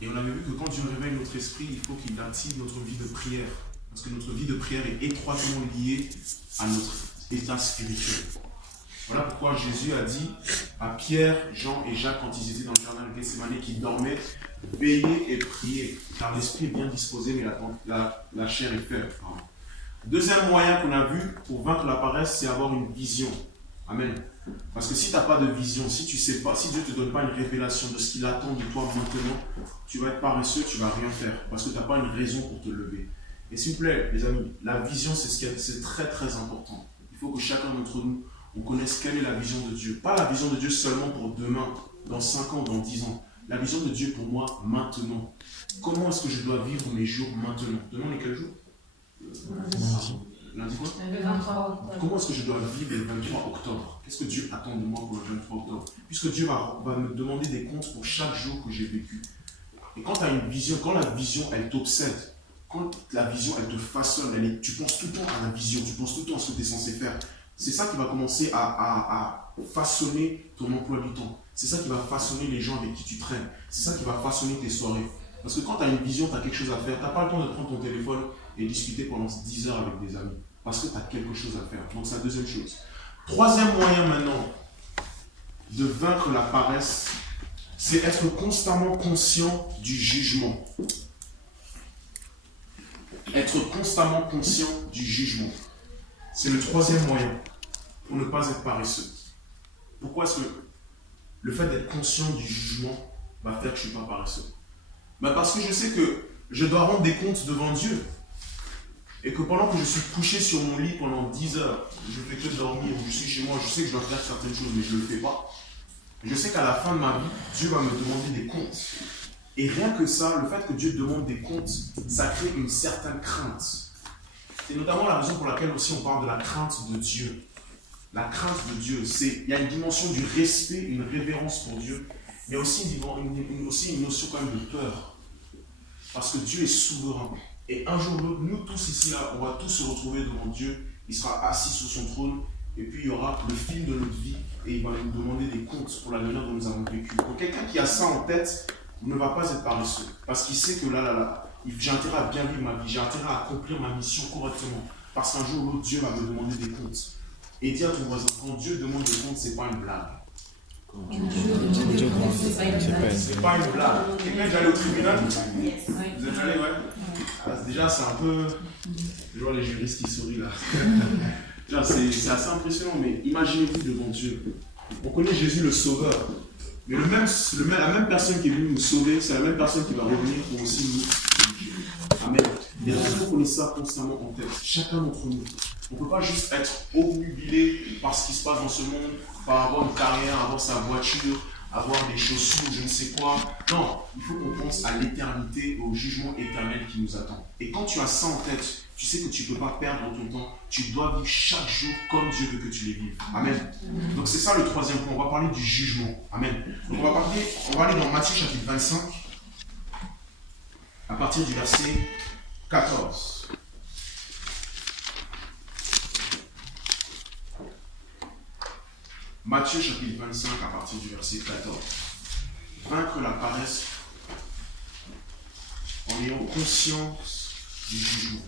Et on avait vu que quand Dieu réveille notre esprit, il faut qu'il active notre vie de prière. Parce que notre vie de prière est étroitement liée à notre état spirituel. Voilà pourquoi Jésus a dit à Pierre, Jean et Jacques, quand ils étaient dans le jardin de Gethsémani, qu'ils dormaient, veillez et priez, car l'esprit est bien disposé, mais la chair est faible. Deuxième moyen qu'on a vu pour vaincre la paresse, c'est avoir une vision. Amen. Parce que si tu n'as pas de vision, si tu sais pas, si Dieu ne te donne pas une révélation de ce qu'il attend de toi maintenant, tu vas être paresseux, tu ne vas rien faire. Parce que tu n'as pas une raison pour te lever. Et s'il vous plaît, les amis, la vision, c'est très très important. Il faut que chacun d'entre nous, on connaisse quelle est la vision de Dieu. Pas la vision de Dieu seulement pour demain, dans 5 ans, dans 10 ans. La vision de Dieu pour moi, maintenant. Comment est-ce que je dois vivre mes jours maintenant? Demain, on est quel jour? Lundi quoi? Le 23 octobre. Comment est-ce que je dois vivre le 23 octobre? Qu'est-ce que Dieu attend de moi pour le 23 octobre? Puisque Dieu va me demander des comptes pour chaque jour que j'ai vécu. Et quand tu as une vision, quand la vision, elle t'obsède, quand la vision, elle te façonne, tu penses tout le temps à la vision, tu penses tout le temps à ce que tu es censé faire. C'est ça qui va commencer à façonner ton emploi du temps. C'est ça qui va façonner les gens avec qui tu traînes. C'est ça qui va façonner tes soirées. Parce que quand tu as une vision, tu as quelque chose à faire. Tu n'as pas le temps de prendre ton téléphone et discuter pendant 10 heures avec des amis. Parce que tu as quelque chose à faire. Donc c'est la deuxième chose. Troisième moyen maintenant de vaincre la paresse, c'est être constamment conscient du jugement. Être constamment conscient du jugement. C'est le troisième moyen pour ne pas être paresseux. Pourquoi est-ce que le fait d'être conscient du jugement va faire que je ne suis pas paresseux? Parce que je sais que je dois rendre des comptes devant Dieu. Et que pendant que je suis couché sur mon lit pendant 10 heures, je ne fais que dormir, ou je suis chez moi, je sais que je dois faire certaines choses, mais je ne le fais pas. Je sais qu'à la fin de ma vie, Dieu va me demander des comptes. Et rien que ça, le fait que Dieu demande des comptes, ça crée une certaine crainte. C'est notamment la raison pour laquelle aussi on parle de la crainte de Dieu. La crainte de Dieu, il y a une dimension du respect, une révérence pour Dieu, mais aussi une notion quand même de peur. Parce que Dieu est souverain. Et un jour ou l'autre, nous tous ici, là, on va tous se retrouver devant Dieu. Il sera assis sur son trône. Et puis il y aura le film de notre vie. Et il va nous demander des comptes pour la manière dont nous avons vécu. Donc quelqu'un qui a ça en tête ne va pas être paresseux. Parce qu'il sait que j'ai intérêt à bien vivre ma vie. J'ai intérêt à accomplir ma mission correctement. Parce qu'un jour ou l'autre, Dieu va me demander des comptes. Et dis à ton voisin, quand Dieu demande des comptes, ce n'est pas une blague. C'est pas une blague. Quelqu'un est déjà allé au tribunal? Vous êtes allé, ouais? Déjà, c'est un peu. Je vois les juristes qui sourient là. C'est assez impressionnant, mais imaginez-vous devant Dieu. On connaît Jésus le Sauveur. Mais la même personne qui est venue nous sauver, c'est la même personne qui va revenir pour aussi nous. Amen. Et donc, il faut qu'on ait ça constamment en tête. Chacun d'entre nous. On ne peut pas juste être obnubilé par ce qui se passe dans ce monde, par avoir une carrière, avoir sa voiture, avoir des chaussures, je ne sais quoi. Non, il faut qu'on pense à l'éternité, au jugement éternel qui nous attend. Et quand tu as ça en tête, tu sais que tu ne peux pas perdre ton temps. Tu dois vivre chaque jour comme Dieu veut que tu les vives. Amen. Donc c'est ça le troisième point. On va parler du jugement. Amen. Donc on va aller dans Matthieu chapitre 25, à partir du verset 14. Matthieu chapitre 25 à partir du verset 14. Vaincre la paresse en ayant conscience du jugement.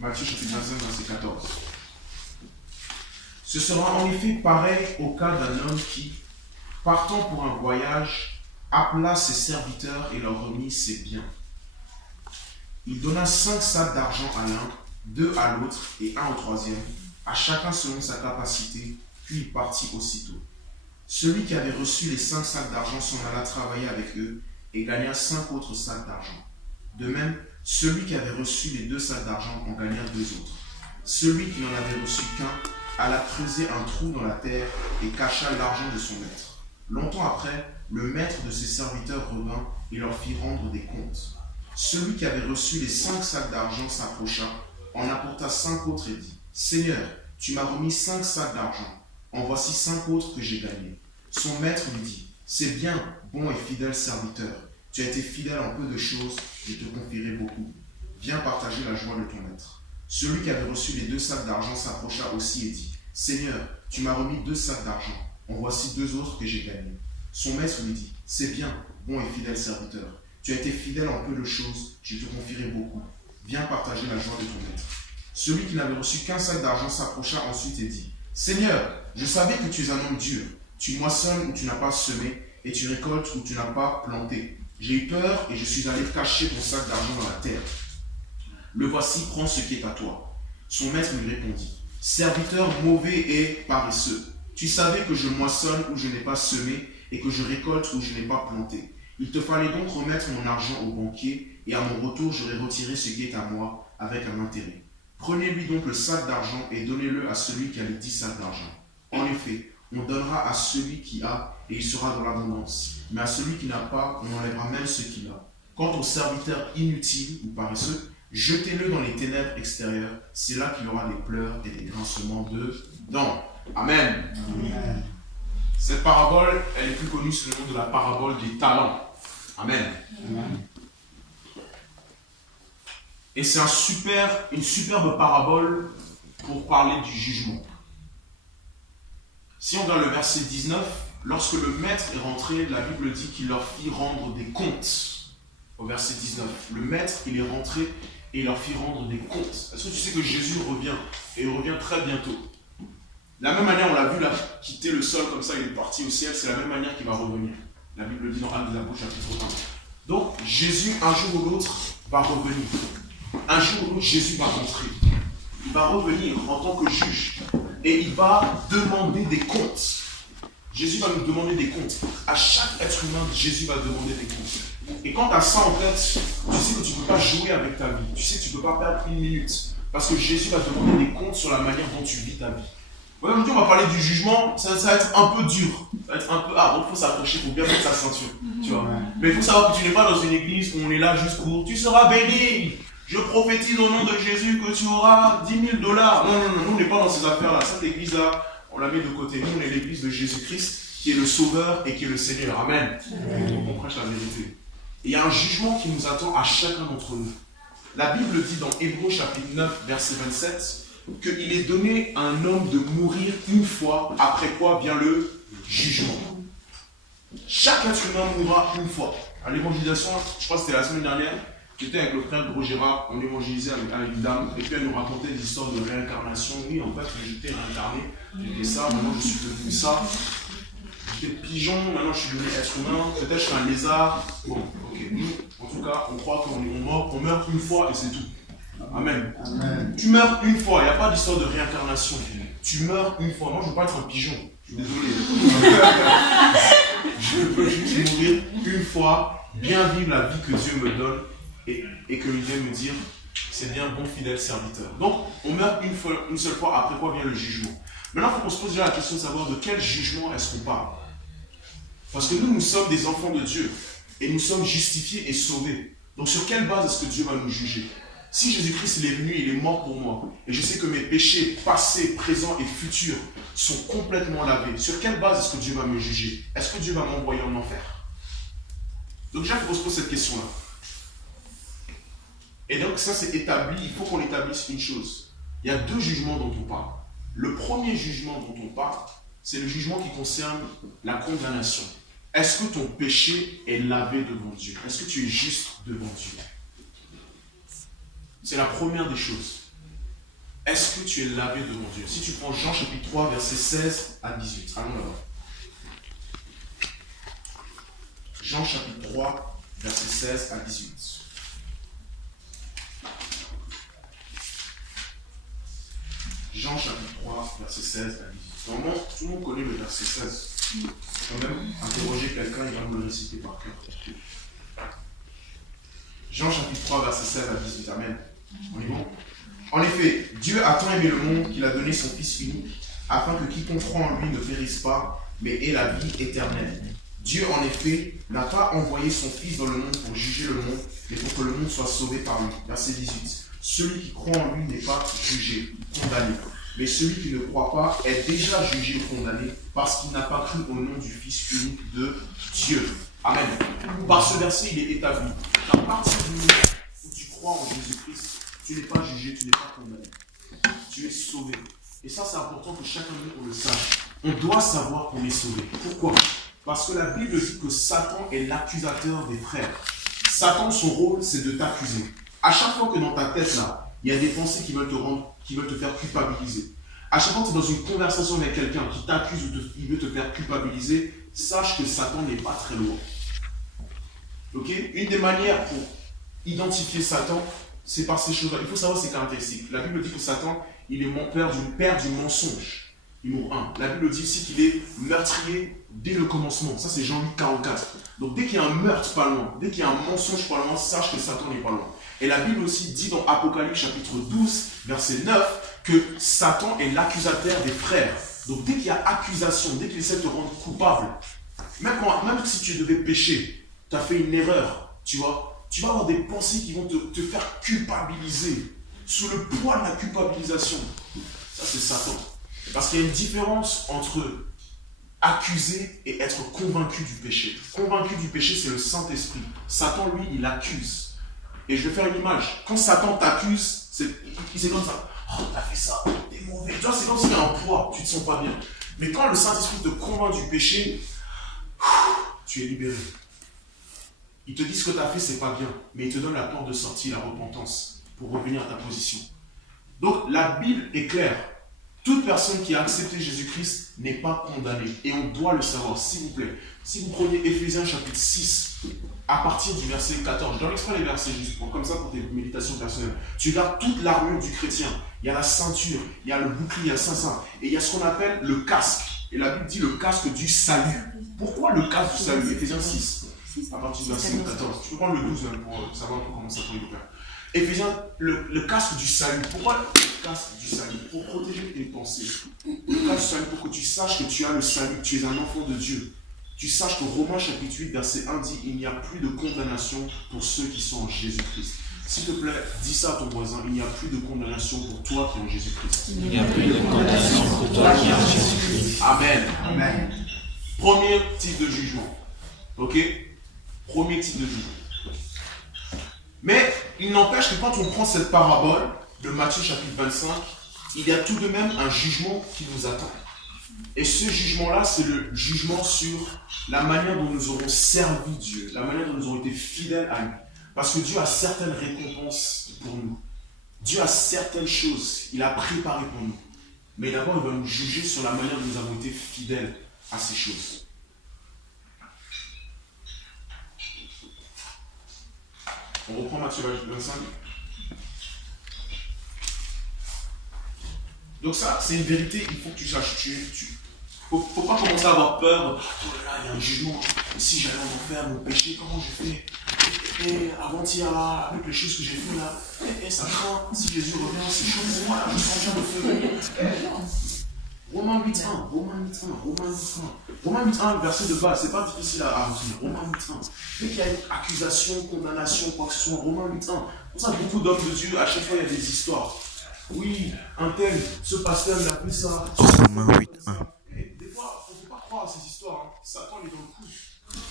Matthieu chapitre 25 verset 14. Ce sera en effet pareil au cas d'un homme qui, partant pour un voyage, appela ses serviteurs et leur remit ses biens. Il donna 5 sacs d'argent à l'un, 2 à l'autre et 1 au troisième, à chacun selon sa capacité, puis il partit aussitôt. Celui qui avait reçu les 5 sacs d'argent s'en alla travailler avec eux et gagna 5 autres sacs d'argent. De même, celui qui avait reçu les 2 sacs d'argent en gagna 2 autres. Celui qui n'en avait reçu qu'un alla creuser un trou dans la terre et cacha l'argent de son maître. Longtemps après, le maître de ses serviteurs revint et leur fit rendre des comptes. Celui qui avait reçu les 5 sacs d'argent s'approcha, en apporta 5 autres et dit « Seigneur, tu m'as remis 5 sacs d'argent, en voici 5 autres que j'ai gagnés. » Son maître lui dit « C'est bien, bon et fidèle serviteur. Tu as été fidèle en peu de choses, je te confierai beaucoup. Viens partager la joie de ton maître. Celui qui avait reçu les 2 sacs d'argent s'approcha aussi et dit, Seigneur, tu m'as remis 2 sacs d'argent. En voici 2 autres que j'ai gagnés. Son maître lui dit, c'est bien, bon et fidèle serviteur. Tu as été fidèle en peu de choses, je te confierai beaucoup. Viens partager la joie de ton maître. Celui qui n'avait reçu qu'un sac d'argent s'approcha ensuite et dit, Seigneur, je savais que tu es un homme dur. Tu moissonnes où tu n'as pas semé et tu récoltes où tu n'as pas planté. J'ai eu peur et je suis allé cacher ton sac d'argent dans la terre. Le voici, prends ce qui est à toi. Son maître lui répondit, serviteur mauvais et paresseux. Tu savais que je moissonne où je n'ai pas semé et que je récolte où je n'ai pas planté. Il te fallait donc remettre mon argent au banquier et à mon retour j'aurai retiré ce qui est à moi avec un intérêt. Prenez-lui donc le sac d'argent et donnez-le à celui qui a les 10 sacs d'argent. En effet, on donnera à celui qui a et il sera dans l'abondance. Mais à celui qui n'a pas, on enlèvera même ce qu'il a. Quant au serviteur inutile ou paresseux, jetez-le dans les ténèbres extérieures. C'est là qu'il y aura des pleurs et des grincements de dents. Amen. Amen. Cette parabole, elle est plus connue sous le nom de la parabole des talents. Amen. Amen. Et c'est une superbe parabole pour parler du jugement. Si on regarde le verset 19, lorsque le maître est rentré, la Bible dit qu'il leur fit rendre des comptes. Au verset 19, le maître, il est rentré et il leur fit rendre des comptes. Est-ce que tu sais que Jésus revient, et il revient très bientôt? De la même manière, on l'a vu là, quitter le sol comme ça, il est parti au ciel, c'est la même manière qu'il va revenir. La Bible dit dans Actes des Apôtres, chapitre 1. Donc, Jésus, un jour ou l'autre, va revenir. Un jour ou l'autre, Jésus va rentrer. Il va revenir en tant que juge. Et il va demander des comptes. Jésus va nous demander des comptes. À chaque être humain, Jésus va demander des comptes. Et quand tu as ça en tête, tu sais que tu ne peux pas jouer avec ta vie. Tu sais que tu ne peux pas perdre une minute. Parce que Jésus va demander des comptes sur la manière dont tu vis ta vie. Aujourd'hui, on va parler du jugement. Ça va être un peu dur. Ça va être un peu donc il faut s'accrocher, il faut bien mettre sa ceinture. Tu vois. Mais il faut savoir que tu n'es pas dans une église où on est là juste pour tu seras béni. Je prophétise au nom de Jésus que tu auras 10 000 $. Non, nous on n'est pas dans ces affaires-là. Cette église-là, on la met de côté. Nous, on est l'église de Jésus-Christ, qui est le Sauveur et qui est le Seigneur. Amen. Donc on prêche la vérité. Et il y a un jugement qui nous attend à chacun d'entre nous. La Bible dit dans Hébreux chapitre 9, verset 27, qu'il est donné à un homme de mourir une fois, après quoi vient le jugement. Chaque être humain mourra une fois. À l'évangélisation, je crois que c'était la semaine dernière, j'étais avec le frère Gros Gérard, on évangélisait avec une dame, et puis elle nous racontait des histoires de réincarnation. Oui, en fait, j'étais réincarné, j'étais ça, maintenant je suis devenu ça. J'étais pigeon, maintenant je suis devenu être humain, peut-être je suis un lézard. Bon, ok, nous, en tout cas, on croit qu'on meurt une fois et c'est tout. Amen. Amen. Tu meurs une fois, il n'y a pas d'histoire de réincarnation. Tu meurs une fois. Moi, je ne veux pas être un pigeon. Je suis désolé. Je veux juste mourir une fois, bien vivre la vie que Dieu me donne et que Dieu me dire, c'est bien, bon, fidèle serviteur. Donc, on meurt une seule fois, après quoi vient le jugement. Maintenant, il faut qu'on se pose déjà la question de savoir de quel jugement est-ce qu'on parle. Parce que nous sommes des enfants de Dieu et nous sommes justifiés et sauvés. Donc, sur quelle base est-ce que Dieu va nous juger? Si Jésus-Christ est venu, il est mort pour moi, et je sais que mes péchés passés, présents et futurs sont complètement lavés, sur quelle base est-ce que Dieu va me juger? Est-ce que Dieu va m'envoyer en enfer? Donc déjà, il faut se poser cette question-là. Et donc ça, c'est établi, il faut qu'on établisse une chose. Il y a 2 jugements dont on parle. Le premier jugement dont on parle, c'est le jugement qui concerne la condamnation. Est-ce que ton péché est lavé devant Dieu? Est-ce que tu es juste devant Dieu? C'est la première des choses. Est-ce que tu es lavé devant Dieu? Si tu prends Jean chapitre 3, versets 16 à 18. Allons là-bas. Jean chapitre 3, versets 16 à 18. Jean chapitre 3, verset 16 à 18. Normalement, tout le monde connaît le verset 16. Quand même, interroger quelqu'un, il va me le réciter par cœur. Jean chapitre 3, verset 16 à 18. Amen. On est bon? En effet, Dieu a tant aimé le monde qu'il a donné son Fils unique, afin que quiconque croit en lui ne périsse pas, mais ait la vie éternelle. Dieu, en effet, n'a pas envoyé son Fils dans le monde pour juger le monde, mais pour que le monde soit sauvé par lui. Verset 18. Celui qui croit en lui n'est pas jugé, condamné. Mais celui qui ne croit pas est déjà jugé et condamné parce qu'il n'a pas cru au nom du Fils unique de Dieu. Amen. Par ce verset, il est établi qu'à partir du moment où tu crois en Jésus-Christ, tu n'es pas jugé, tu n'es pas condamné. Tu es sauvé. Et ça, c'est important que chacun de nous le sache. On doit savoir qu'on est sauvé. Pourquoi? Parce que la Bible dit que Satan est l'accusateur des frères. Satan, son rôle, c'est de t'accuser. À chaque fois que dans ta tête, là, il y a des pensées qui veulent te faire culpabiliser. À chaque fois que tu es dans une conversation avec quelqu'un qui t'accuse ou qui veut te faire culpabiliser, sache que Satan n'est pas très loin. Ok? Une des manières pour identifier Satan, c'est par ces choses-là. Il faut savoir ses caractéristiques. La Bible dit que Satan, il est mon père du mensonge. Numéro 1. La Bible dit aussi qu'il est meurtrier dès le commencement. Ça, c'est Jean-Luc 44. Donc, dès qu'il y a un meurtre pas loin, dès qu'il y a un mensonge pas loin, sache que Satan n'est pas loin. Et la Bible aussi dit dans Apocalypse chapitre 12, verset 9, que Satan est l'accusateur des frères. Donc, dès qu'il y a accusation, dès qu'il essaie de te rendre coupable, même si tu devais pécher, tu as fait une erreur, tu vois, tu vas avoir des pensées qui vont te faire culpabiliser, sous le poids de la culpabilisation. Ça, c'est Satan. Parce qu'il y a une différence entre accuser et être convaincu du péché. Convaincu du péché, c'est le Saint-Esprit. Satan, lui, il accuse. Et je vais faire une image. Quand Satan t'accuse, c'est comme ça. Oh, t'as fait ça, t'es mauvais. Tu vois, c'est comme s'il y a un poids, tu te sens pas bien. Mais quand le Saint-Esprit te convainc du péché, tu es libéré. Il te dit ce que tu as fait, c'est pas bien. Mais il te donne la porte de sortie, la repentance, pour revenir à ta position. Donc, la Bible est claire. Toute personne qui a accepté Jésus-Christ n'est pas condamnée. Et on doit le savoir, s'il vous plaît. Si vous prenez Éphésiens chapitre 6, à partir du verset 14, je donne exprès les versets juste comme ça pour tes méditations personnelles. Tu gardes toute l'armure du chrétien. Il y a la ceinture, il y a le bouclier, il y a le saint. Et il y a ce qu'on appelle le casque. Et la Bible dit le casque du salut. Pourquoi le casque du salut? Éphésiens 6, à partir du verset 14. Tu peux prendre le 12 même pour savoir un peu comment ça peut le faire. Éphésiens, le casque du salut. Pourquoi le casque du salut? Pour protéger tes pensées. Le casque du salut pour que tu saches que tu as le salut, que tu es un enfant de Dieu. Tu saches que Romains chapitre 8, verset 1 dit il n'y a plus de condamnation pour ceux qui sont en Jésus-Christ. S'il te plaît, dis ça à ton voisin, il n'y a plus de condamnation pour toi qui es en Jésus-Christ. Il n'y a plus de condamnation pour toi qui es en Jésus-Christ. Amen. Amen. Premier type de jugement. Ok? Premier type de jugement. Mais il n'empêche que quand on prend cette parabole de Matthieu chapitre 25, il y a tout de même un jugement qui nous attend. Et ce jugement-là, c'est le jugement sur la manière dont nous aurons servi Dieu, la manière dont nous aurons été fidèles à lui. Parce que Dieu a certaines récompenses pour nous. Dieu a certaines choses, il a préparé pour nous. Mais d'abord, il va nous juger sur la manière dont nous avons été fidèles à ces choses. On reprend Matthieu 25. Donc ça, c'est une vérité, il faut que tu saches. Faut pas commencer à avoir peur. Oh là là, il y a un jugement. Si j'allais en enfer, mon péché, comment j'ai fait? Et avant-hier là, avec les choses que j'ai fait là, et ça craint. Si Jésus revient, c'est chaud pour moi là, je sens bien le feu. Romains 8.1, Romains 8.1, verset de base, c'est pas difficile à retenir. Romains 8.1. Dès qu'il y a une accusation, condamnation, quoi que ce soit, Romains 8.1. Pour ça, beaucoup d'hommes de Dieu, à chaque fois, il y a des histoires. Oui, un tel, ce pasteur, il a fait ça. Romains 8.1. Des fois, il ne faut pas croire à ces histoires. Hein. Satan, il est dans le coup.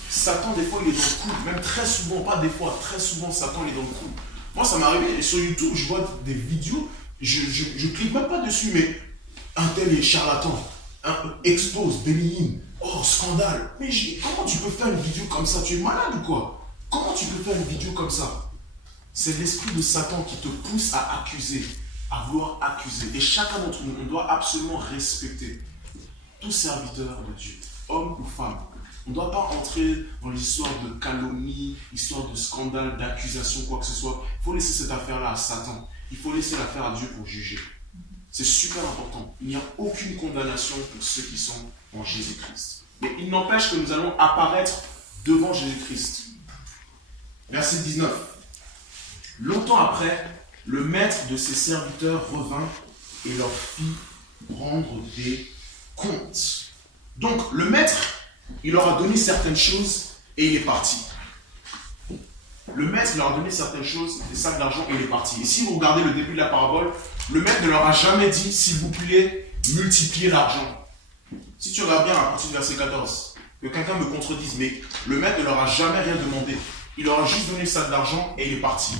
Satan, des fois, il est dans le coup. Même très souvent, pas des fois, très souvent, Satan, il est dans le coup. Moi, ça m'est arrivé. Sur YouTube, je vois des vidéos. Je clique même pas dessus, mais un tel est charlatan. Expose, bénigne. Oh, scandale. Mais comment tu peux faire une vidéo comme ça? Tu es malade ou quoi? Comment tu peux faire une vidéo comme ça? C'est l'esprit de Satan qui te pousse à accuser, à vouloir accuser. Et chacun d'entre nous, on doit absolument respecter tout serviteur de Dieu, homme ou femme. On ne doit pas entrer dans l'histoire de calomnie, histoire de scandale, d'accusation, quoi que ce soit. Il faut laisser cette affaire-là à Satan. Il faut laisser l'affaire à Dieu pour juger. C'est super important. Il n'y a aucune condamnation pour ceux qui sont en Jésus-Christ. Mais il n'empêche que nous allons apparaître devant Jésus-Christ. Verset 19. Longtemps après, le maître de ses serviteurs revint et leur fit rendre des comptes. Donc, le maître, il leur a donné certaines choses et il est parti. Le maître leur a donné certaines choses, des sacs d'argent et il est parti. Et si vous regardez le début de la parabole, le maître ne leur a jamais dit, s'il vous plaît, multipliez l'argent. Si tu regardes bien à partir du verset 14, que quelqu'un me contredise, mais le maître ne leur a jamais rien demandé. Il leur a juste donné le sac d'argent et il est parti.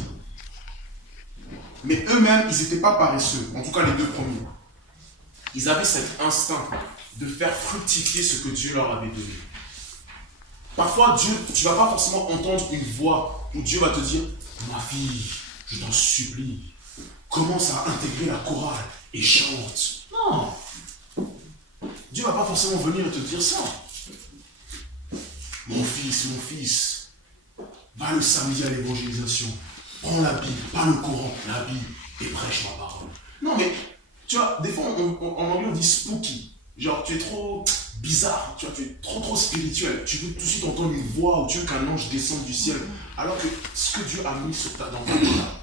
Mais eux-mêmes, ils n'étaient pas paresseux, en tout cas les deux premiers. Ils avaient cet instinct de faire fructifier ce que Dieu leur avait donné. Parfois, Dieu, tu ne vas pas forcément entendre une voix où Dieu va te dire « Ma fille, je t'en supplie, commence à intégrer la chorale et chante. » Non. Dieu ne va pas forcément venir te dire ça. Mon fils, va le samedi à l'évangélisation. Prends la Bible, pas le Coran, la Bible, et prêche ma parole. Non mais, tu vois, des fois en anglais on dit spooky. Genre tu es trop bizarre, tu vois, tu es trop spirituel. Tu veux tout de suite entendre une voix ou tu veux qu'un ange descende du ciel. Alors que ce que Dieu a mis dans ta vie là,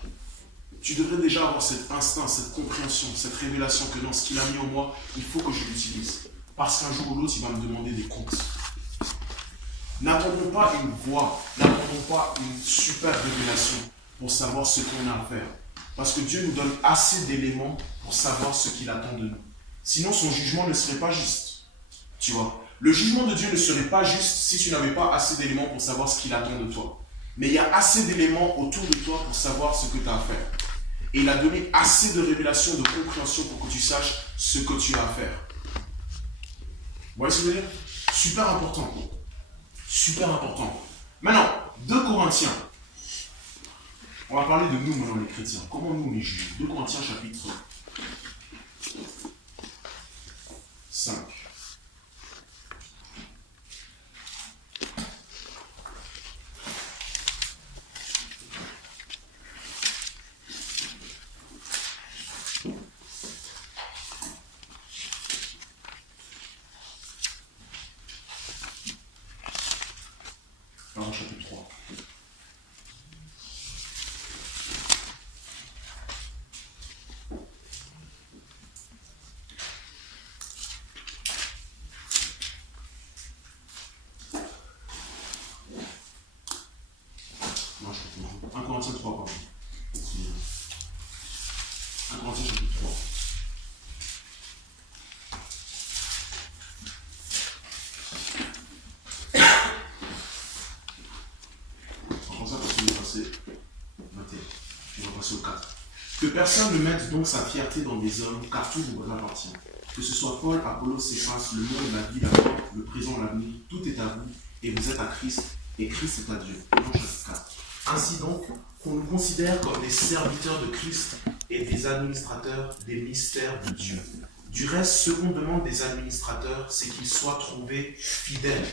tu devrais déjà avoir cet instinct, cette compréhension, cette révélation que dans ce qu'il a mis en moi, il faut que je l'utilise. Parce qu'un jour ou l'autre, il va me demander des comptes. N'attendons pas une voix, n'attendons pas une super révélation pour savoir ce qu'on a à faire. Parce que Dieu nous donne assez d'éléments pour savoir ce qu'il attend de nous. Sinon, son jugement ne serait pas juste. Tu vois, le jugement de Dieu ne serait pas juste si tu n'avais pas assez d'éléments pour savoir ce qu'il attend de toi. Mais il y a assez d'éléments autour de toi pour savoir ce que tu as à faire. Et il a donné assez de révélations, de compréhension pour que tu saches ce que tu as à faire. Vous voyez ce que je veux dire? Super important. Super important. Maintenant, 2 Corinthiens. On va parler de nous maintenant les chrétiens. Comment nous on est jugés? 2 Corinthiens chapitre 5. Pardon, chapitre 3. Non, chapitre 3. 1 Corinthiens 3, pardon. 1 Corinthiens chapitre 3. Que personne ne mette donc sa fierté dans des hommes, car tout vous appartient. Que ce soit Paul, Apollos, Céphas, le monde, la vie, la mort, le présent, l'avenir, tout est à vous, et vous êtes à Christ, et Christ est à Dieu. Chapitre 4. Ainsi donc, qu'on nous considère comme des serviteurs de Christ et des administrateurs des mystères de Dieu. Du reste, ce qu'on demande des administrateurs, c'est qu'ils soient trouvés fidèles.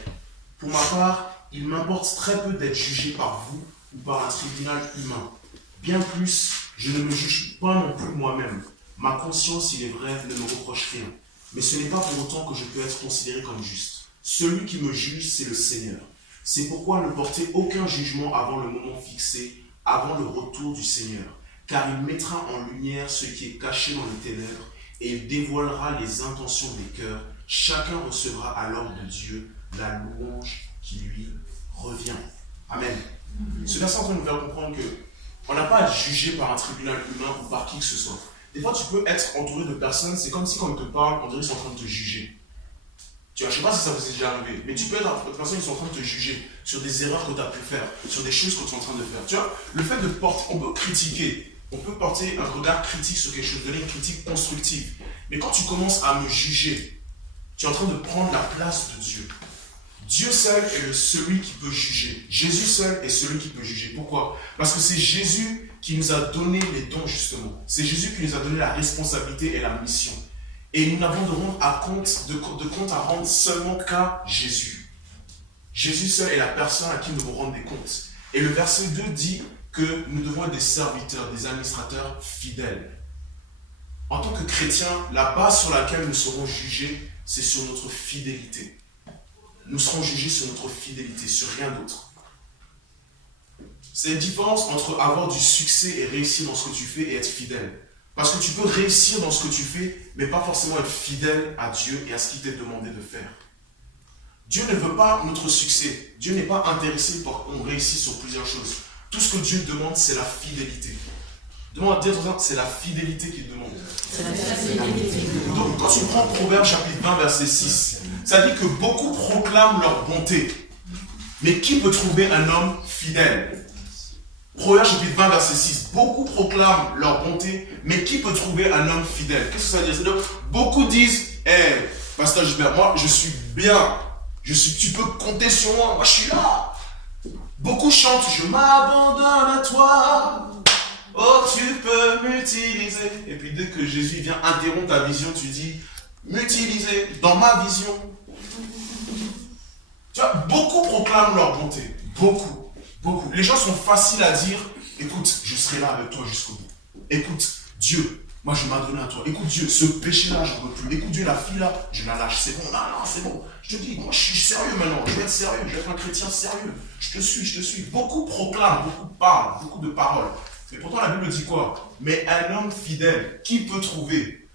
Pour ma part, il m'importe très peu d'être jugé par vous ou par un tribunal humain. Bien plus, je ne me juge pas non plus moi-même. Ma conscience, il est vrai, ne me reproche rien. Mais ce n'est pas pour autant que je peux être considéré comme juste. Celui qui me juge, c'est le Seigneur. C'est pourquoi ne portez aucun jugement avant le moment fixé, avant le retour du Seigneur. Car il mettra en lumière ce qui est caché dans les ténèbres et il dévoilera les intentions des cœurs. Chacun recevra alors de Dieu la louange qui lui revient. Amen. Ce verset est en train de nous faire comprendre que on n'a pas à être jugé par un tribunal humain ou par qui que ce soit. Des fois, tu peux être entouré de personnes, c'est comme si quand ils te parlent, on dirait qu'ils sont en train de te juger. Tu vois, je ne sais pas si ça vous est déjà arrivé, mais tu peux être entouré de personnes qui sont en train de te juger sur des erreurs que tu as pu faire, sur des choses que tu es en train de faire. Tu vois, le fait de porter, on peut critiquer, on peut porter un regard critique sur quelque chose, donner une critique constructive. Mais quand tu commences à me juger, tu es en train de prendre la place de Dieu. Dieu seul est celui qui peut juger. Jésus seul est celui qui peut juger. Pourquoi? Parce que c'est Jésus qui nous a donné les dons, justement. C'est Jésus qui nous a donné la responsabilité et la mission. Et nous n'avons de compte à rendre seulement qu'à Jésus. Jésus seul est la personne à qui nous devons rendre des comptes. Et le verset 2 dit que nous devons être des serviteurs, des administrateurs fidèles. En tant que chrétiens, la base sur laquelle nous serons jugés, c'est sur notre fidélité. Nous serons jugés sur notre fidélité, sur rien d'autre. C'est une différence entre avoir du succès et réussir dans ce que tu fais et être fidèle. Parce que tu peux réussir dans ce que tu fais, mais pas forcément être fidèle à Dieu et à ce qu'il t'est demandé de faire. Dieu ne veut pas notre succès. Dieu n'est pas intéressé pour qu'on réussisse sur plusieurs choses. Tout ce que Dieu demande, c'est la fidélité. Demande à dire, c'est la fidélité qu'il demande. C'est la fidélité. Donc, quand tu prends Proverbes chapitre 20, verset 6, Ça dit que beaucoup proclament leur bonté. Mais qui peut trouver un homme fidèle? Proverbe chapitre 20, verset 6. Beaucoup proclament leur bonté, mais qui peut trouver un homme fidèle? Qu'est-ce que ça veut dire? C'est-à-dire, beaucoup disent, Pasteur Gilbert, moi je suis bien. Tu peux compter sur moi, moi je suis là. Beaucoup chantent, je m'abandonne à toi. Oh, tu peux m'utiliser. Et puis dès que Jésus vient interrompre ta vision, tu dis, m'utiliser dans ma vision. Tu vois, beaucoup proclament leur bonté. Beaucoup. Les gens sont faciles à dire, écoute, je serai là avec toi jusqu'au bout. Écoute, Dieu, moi je m'adonne à toi. Écoute Dieu, ce péché-là, je ne veux plus. Écoute Dieu, la fille là, je la lâche. C'est bon, non, c'est bon. Je te dis, moi je suis sérieux maintenant. Je vais être sérieux, je vais être un chrétien sérieux. Je te suis. Beaucoup proclament, beaucoup parlent, beaucoup de paroles. Mais pourtant la Bible dit quoi? Mais un homme fidèle, qui peut trouver?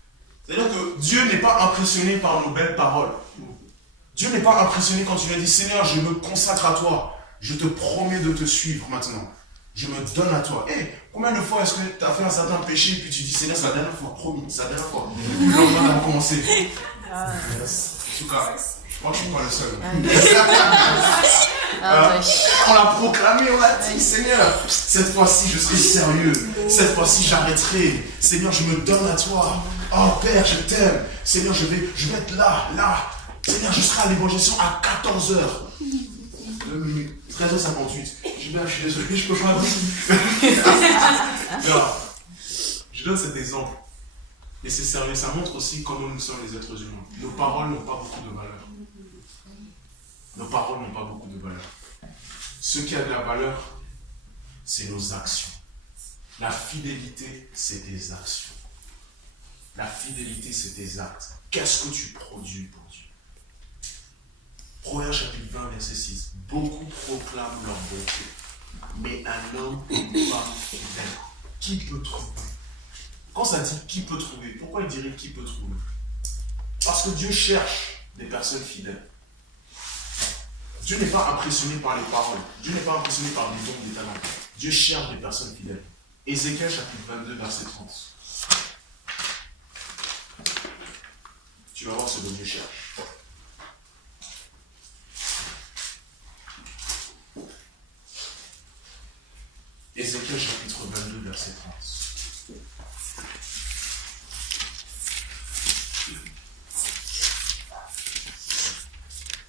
C'est-à-dire que Dieu n'est pas impressionné par nos belles paroles. Dieu n'est pas impressionné quand tu lui dis, Seigneur, je me consacre à toi. Je te promets de te suivre maintenant. Je me donne à toi. Combien de fois est-ce que tu as fait un certain péché et puis tu dis, Seigneur, c'est la dernière fois, promis, c'est la dernière fois. Et puis le lendemain, tu as recommencé. En tout cas, je crois que je ne suis pas le seul. On l'a proclamé, on l'a dit, Seigneur, cette fois-ci, je serai sérieux. Cette fois-ci, j'arrêterai. Seigneur, je me donne à toi. Oh Père, je t'aime. Seigneur, je vais être là. Seigneur, je serai à l'évangélisation à 14h. 13h58. Je suis désolé, je peux pas dire. Je donne cet exemple. Et c'est sérieux, ça montre aussi comment nous sommes les êtres humains. Nos paroles n'ont pas beaucoup de valeur. Ce qui a de la valeur, c'est nos actions. La fidélité, c'est tes actions. La fidélité, c'est tes actes. Qu'est-ce que tu produis pour Dieu? Proverbe chapitre 20, verset 6. Beaucoup proclament leur bonté, mais un homme n'est pas fidèle. Qui peut trouver? Quand ça dit qui peut trouver, pourquoi il dirait qui peut trouver? Parce que Dieu cherche des personnes fidèles. Dieu n'est pas impressionné par les paroles. Dieu n'est pas impressionné par les dons, des talents. Dieu cherche des personnes fidèles. Ézéchiel chapitre 22, verset 30. Tu vas voir ce que Dieu cherche. Ézéchiel chapitre 22, verset 30.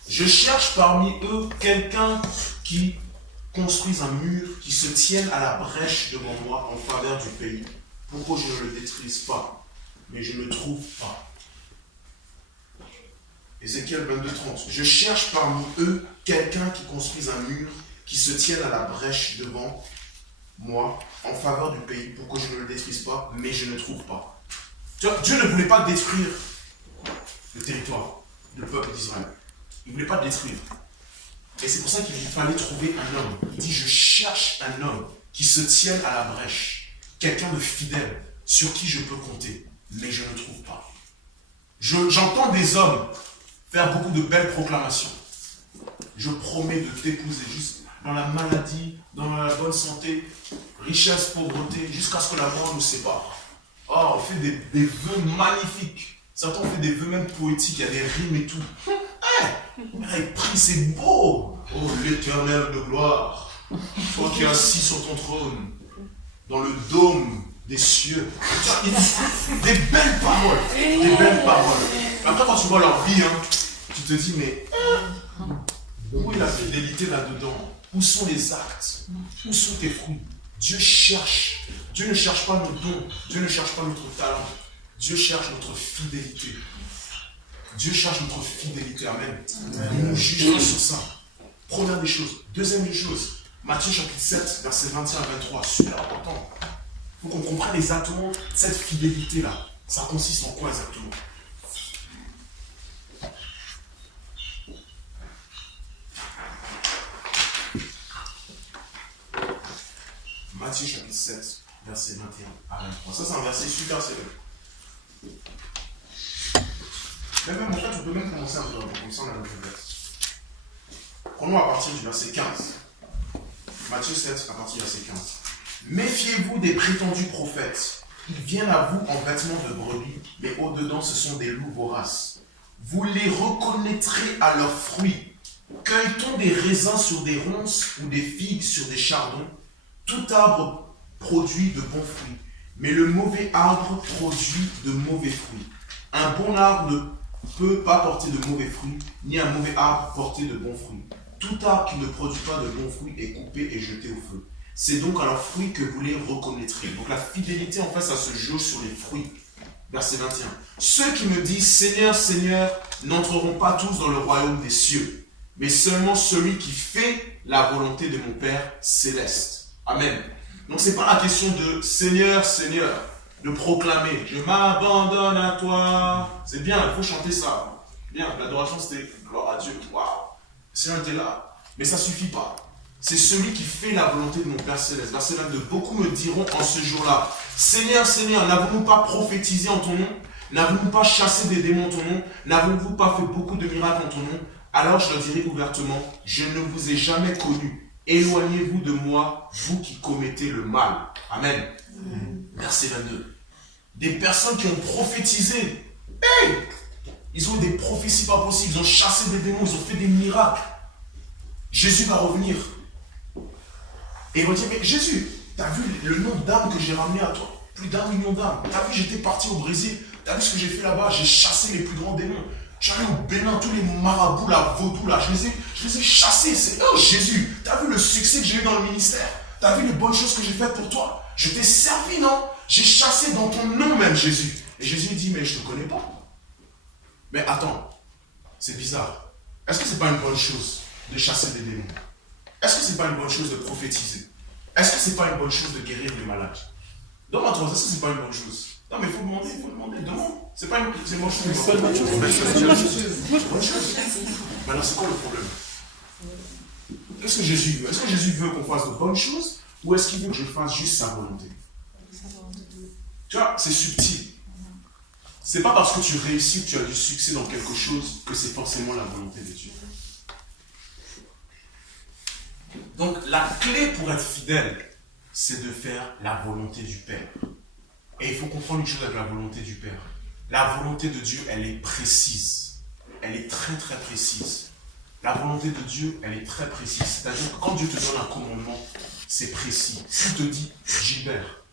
Je cherche parmi eux quelqu'un qui construise un mur, qui se tienne à la brèche devant moi en faveur du pays, pour que je ne le détruise pas, mais je ne trouve pas. Ézéchiel 22, 30. Je cherche parmi eux quelqu'un qui construise un mur, qui se tienne à la brèche devant moi en faveur du pays, pour que je ne le détruise pas, mais je ne trouve pas. Tu vois, Dieu ne voulait pas détruire le territoire, le peuple d'Israël. Il ne voulait pas détruire. Et c'est pour ça qu'il fallait trouver un homme. Il dit, je cherche un homme qui se tienne à la brèche, quelqu'un de fidèle, sur qui je peux compter, mais je ne trouve pas. J'entends des hommes faire beaucoup de belles proclamations. Je promets de t'épouser juste dans la maladie, dans la bonne santé, richesse, pauvreté, jusqu'à ce que la mort nous sépare. Oh, on fait des vœux magnifiques. Certains ont fait des vœux même poétiques, il y a des rimes et tout. Prie, c'est beau. Oh, l'Éternel de gloire, toi qui es assis sur ton trône, dans le dôme des cieux. Des belles paroles. Des belles paroles. Après, quand tu vois leur vie, tu te dis, mais où est la fidélité là-dedans? Où sont les actes? Où sont tes fruits? Dieu cherche. Dieu ne cherche pas nos dons. Dieu ne cherche pas notre talent. Dieu cherche notre fidélité. Dieu cherche notre fidélité. Amen. Il nous jugera sur ça. Première des choses. Deuxième des choses. Matthieu chapitre 7, versets 21 à 23. Super important. Il faut qu'on comprenne exactement cette fidélité-là. Ça consiste en quoi exactement? Matthieu chapitre 7, verset 21 à 23. Ça, c'est un verset super célèbre. Même en fait, on peut même commencer un peu comme ça, on a notre verset. Prenons à partir du verset 15. Matthieu 7, à partir du verset 15. Méfiez-vous des prétendus prophètes. Ils viennent à vous en vêtements de brebis, mais au-dedans, ce sont des loups voraces. vous les reconnaîtrez à leurs fruits. Cueille-t-on des raisins sur des ronces ou des figues sur des chardons? Tout arbre produit de bons fruits, mais le mauvais arbre produit de mauvais fruits. Un bon arbre ne peut pas porter de mauvais fruits, ni un mauvais arbre porter de bons fruits. Tout arbre qui ne produit pas de bons fruits est coupé et jeté au feu. C'est donc à leurs fruits que vous les reconnaîtrez. Donc la fidélité, en fait, ça se jauge sur les fruits. Verset 21. Ceux qui me disent Seigneur, Seigneur, n'entreront pas tous dans le royaume des cieux, mais seulement celui qui fait la volonté de mon Père céleste. Amen. Donc c'est pas la question de Seigneur, Seigneur, de proclamer je m'abandonne à toi. C'est bien, il faut chanter ça. Bien, l'adoration c'était gloire à Dieu. Waouh, Seigneur était là. Mais ça suffit pas. C'est celui qui fait la volonté de mon Père céleste. Verset 22. Beaucoup me diront en ce jour-là Seigneur, Seigneur, n'avons-nous pas prophétisé en ton nom? N'avons-nous pas chassé des démons en ton nom? N'avons-nous pas fait beaucoup de miracles en ton nom? Alors je leur dirai ouvertement je ne vous ai jamais connu. Éloignez-vous de moi, vous qui commettez le mal. Amen. Verset 22. Des personnes qui ont prophétisé. Hey! Ils ont eu des prophéties pas possibles. Ils ont chassé des démons. Ils ont fait des miracles. Jésus va revenir. Et ils vont dire, mais Jésus, t'as vu le nombre d'âmes que j'ai ramené à toi? Plus d'1 million d'âmes. T'as vu, j'étais parti au Brésil. T'as vu ce que j'ai fait là-bas? J'ai chassé les plus grands démons. J'allais au Bénin, tous les marabouts là, vaudous là, je les ai chassés. C'est eux, Jésus. T'as vu le succès que j'ai eu dans le ministère? T'as vu les bonnes choses que j'ai faites pour toi? Je t'ai servi, non? J'ai chassé dans ton nom même, Jésus. Et Jésus dit, mais je ne te connais pas. Mais attends, c'est bizarre. Est-ce que c'est pas une bonne chose de chasser des démons? Est-ce que c'est pas une bonne chose de prophétiser? Est-ce que c'est pas une bonne chose de guérir les malades? Demande à toi, est-ce que c'est pas une bonne chose? Non, mais il faut demander, demande. C'est pas une bonne chose. C'est pas une bonne chose. Bonne chose. Maintenant, c'est quoi le problème? Qu'est-ce que Jésus veut? Est-ce que Jésus veut qu'on fasse de bonnes choses ou est-ce qu'il veut que je fasse juste sa volonté? Tu vois, c'est subtil. C'est pas parce que tu réussis ou que tu as du succès dans quelque chose que c'est forcément la volonté de Dieu. Donc, la clé pour être fidèle, c'est de faire la volonté du Père. Et il faut comprendre une chose avec la volonté du Père. La volonté de Dieu, elle est précise. Elle est très très précise. La volonté de Dieu, elle est très précise. C'est-à-dire que quand Dieu te donne un commandement, c'est précis. S'il te dit, Gilbert,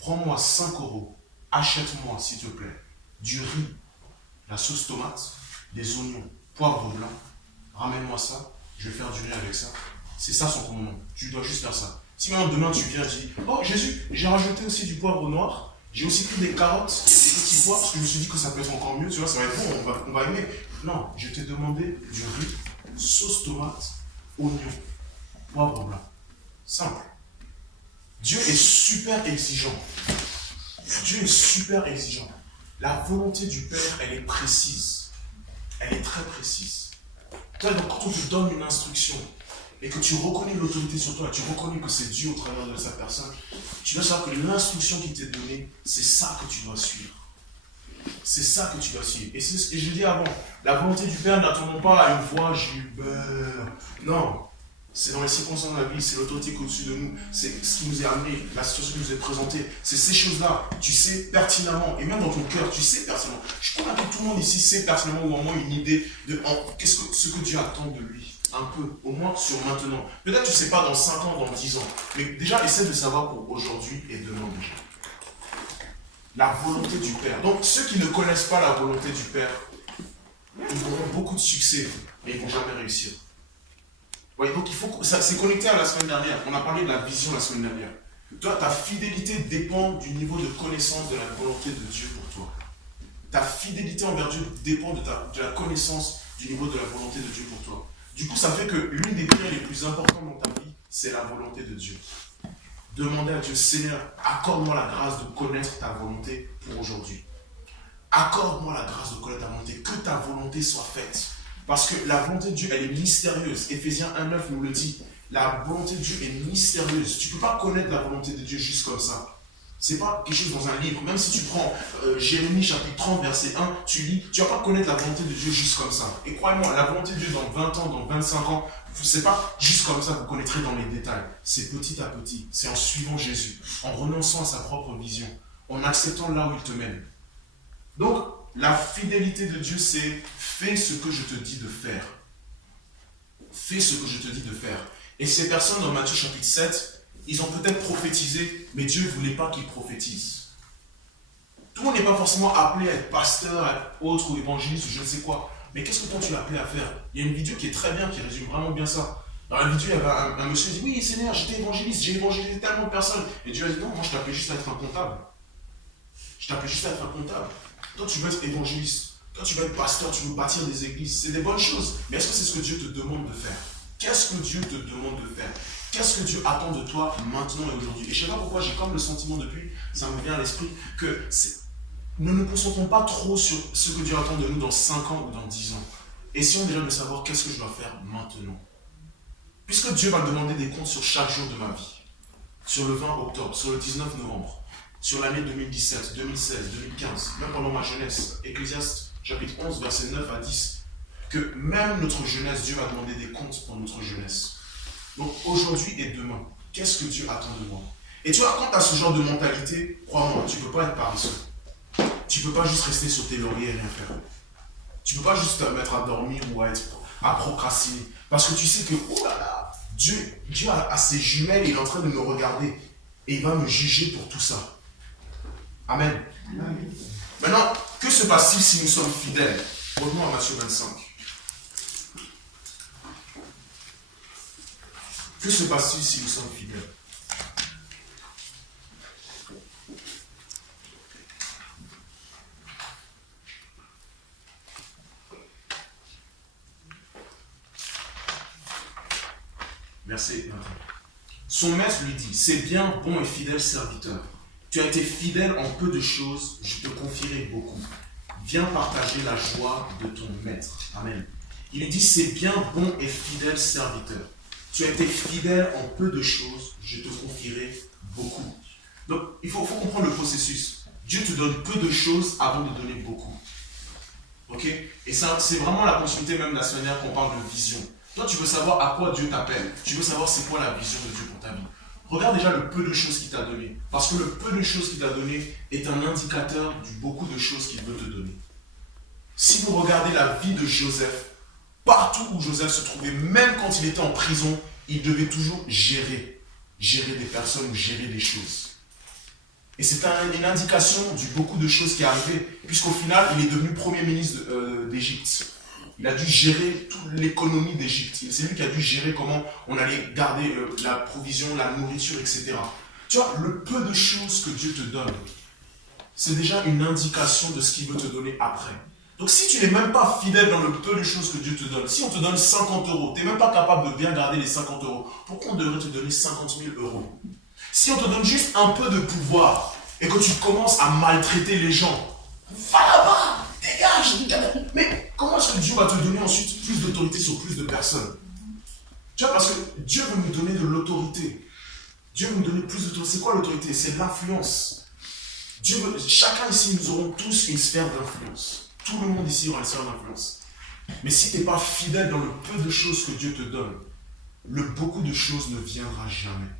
prends-moi 5 €, achète-moi, s'il te plaît, du riz, la sauce tomate, des oignons, poivre blanc, ramène-moi ça, je vais faire du riz avec ça. C'est ça son commandement. Tu dois juste faire ça. Si maintenant demain tu viens et tu dis, oh Jésus, j'ai rajouté aussi du poivre noir, j'ai aussi pris des carottes et des petits pois parce que je me suis dit que ça peut être encore mieux, tu vois, ça va être bon, on va aimer. Non, je t'ai demandé du riz, sauce tomate, oignon, poivre blanc. Simple. Dieu est super exigeant. Dieu est super exigeant. La volonté du Père, elle est précise. Elle est très précise. Donc quand on te donne une instruction, et que tu reconnais l'autorité sur toi, tu reconnais que c'est Dieu au travers de sa personne, tu dois savoir que l'instruction qui t'est donnée, c'est ça que tu dois suivre. C'est ça que tu dois suivre. Et c'est ce que je dis avant, la volonté du Père n'attendons pas à une voix Gilbert. Non, c'est dans les circonstances de la vie, c'est l'autorité qui est au-dessus de nous, c'est ce qui nous est amené, la situation qui nous est présentée, c'est ces choses-là, tu sais pertinemment, et même dans ton cœur, tu sais pertinemment. Je suis convaincu que tout le monde ici sait pertinemment ou au moins une idée de ce que Dieu attend de lui. Un peu, au moins sur maintenant. Peut-être tu ne sais pas dans 5 ans, dans 10 ans, mais déjà essaie de savoir pour aujourd'hui et demain déjà. La volonté du Père. Donc ceux qui ne connaissent pas la volonté du Père, ils auront beaucoup de succès, mais ils ne vont jamais réussir. Ouais, donc il faut, c'est connecté à la semaine dernière. On a parlé de la vision la semaine dernière. Toi, ta fidélité dépend du niveau de connaissance de la volonté de Dieu pour toi. Ta fidélité envers Dieu dépend de la connaissance du niveau de la volonté de Dieu pour toi. Du coup, ça fait que l'une des prières les plus importantes dans ta vie, c'est la volonté de Dieu. Demandez à Dieu, Seigneur, accorde-moi la grâce de connaître ta volonté pour aujourd'hui. Accorde-moi la grâce de connaître ta volonté, que ta volonté soit faite. Parce que la volonté de Dieu, elle est mystérieuse. Éphésiens 1,9 nous le dit. La volonté de Dieu est mystérieuse. Tu ne peux pas connaître la volonté de Dieu juste comme ça. Ce n'est pas quelque chose dans un livre. Même si tu prends Jérémie chapitre 30, verset 1, tu lis, tu ne vas pas connaître la volonté de Dieu juste comme ça. Et croyez-moi, la volonté de Dieu dans 20 ans, dans 25 ans, ce n'est pas juste comme ça que vous connaîtrez dans les détails. C'est petit à petit. C'est en suivant Jésus, en renonçant à sa propre vision, en acceptant là où il te mène. Donc, La fidélité de Dieu, c'est fais ce que je te dis de faire. Fais ce que je te dis de faire. Et ces personnes dans Matthieu chapitre 7, ils ont peut-être prophétisé, mais Dieu ne voulait pas qu'ils prophétisent. Tout le monde n'est pas forcément appelé à être pasteur, à être autre ou évangéliste ou je ne sais quoi. Mais qu'est-ce que toi tu es appelé à faire? Il y a une vidéo qui est très bien, qui résume vraiment bien ça. Dans la vidéo, il y avait un monsieur qui dit, oui Seigneur, j'étais évangéliste, j'ai évangélisé tellement de personnes. Et Dieu a dit, non, moi je t'appelais juste à être un comptable. Je t'appelais juste à être un comptable. Toi tu veux être évangéliste. Toi tu veux être pasteur, tu veux bâtir des églises. C'est des bonnes choses. Mais est-ce que c'est ce que Dieu te demande de faire? Qu'est-ce que Dieu te demande de faire? Qu'est-ce que Dieu attend de toi maintenant et aujourd'hui? Et je ne sais pas pourquoi, j'ai comme le sentiment depuis, ça me vient à l'esprit, que nous ne nous concentrons pas trop sur ce que Dieu attend de nous dans 5 ans ou dans 10 ans. Essayons déjà de savoir qu'est-ce que je dois faire maintenant. Puisque Dieu va me demander des comptes sur chaque jour de ma vie, sur le 20 octobre, sur le 19 novembre, sur l'année 2017, 2016, 2015, même pendant ma jeunesse, Ecclésiaste chapitre 11, versets 9 à 10, que même notre jeunesse, Dieu va demander des comptes pour notre jeunesse. Donc aujourd'hui et demain, qu'est-ce que Dieu attend de moi? Et tu vois, quand tu as ce genre de mentalité, crois-moi, tu ne peux pas être paresseux. Tu ne peux pas juste rester sur tes lauriers et rien faire. Tu ne peux pas juste te mettre à dormir ou à procrastiner. Parce que tu sais que, oh là là, Dieu a ses jumelles, il est en train de me regarder. Et il va me juger pour tout ça. Amen. Amen. Maintenant, que se passe-t-il si nous sommes fidèles? Revenons à Matthieu 25. Que se passe-t-il si nous sommes fidèles? Verset 21. Son maître lui dit, c'est bien, bon et fidèle serviteur. Tu as été fidèle en peu de choses, je te confierai beaucoup. Viens partager la joie de ton maître. Amen. Il lui dit, c'est bien, bon et fidèle serviteur. Tu as été fidèle en peu de choses, je te confierai beaucoup. Donc, il faut comprendre le processus. Dieu te donne peu de choses avant de donner beaucoup. Ok? Et ça, c'est vraiment la continuité même de la semaine dernière qu'on parle de vision. Toi, tu veux savoir à quoi Dieu t'appelle. Tu veux savoir c'est quoi la vision de Dieu pour ta vie. Regarde déjà le peu de choses qu'il t'a donné. Parce que le peu de choses qu'il t'a donné est un indicateur du beaucoup de choses qu'il veut te donner. Si vous regardez la vie de Joseph, partout où Joseph se trouvait, même quand il était en prison, il devait toujours gérer des personnes ou gérer des choses. Et c'est une indication du beaucoup de choses qui arrivaient, puisqu'au final, il est devenu premier ministre d'Égypte. Il a dû gérer toute l'économie d'Égypte. C'est lui qui a dû gérer comment on allait garder la provision, la nourriture, etc. Tu vois, le peu de choses que Dieu te donne, c'est déjà une indication de ce qu'il veut te donner après. Donc si tu n'es même pas fidèle dans le peu de choses que Dieu te donne, si on te donne 50 €, tu n'es même pas capable de bien garder les 50 €, pourquoi on devrait te donner 50 000 €? Si on te donne juste un peu de pouvoir et que tu commences à maltraiter les gens, va là-bas, dégage. Mais comment est-ce que Dieu va te donner ensuite plus d'autorité sur plus de personnes? Tu vois, parce que Dieu veut nous donner de l'autorité. Dieu veut nous donner plus d'autorité. C'est quoi l'autorité? C'est l'influence. Chacun ici, nous aurons tous une sphère d'influence. Tout le monde ici aura une sphère d'influence. Mais si tu n'es pas fidèle dans le peu de choses que Dieu te donne, le beaucoup de choses ne viendra jamais.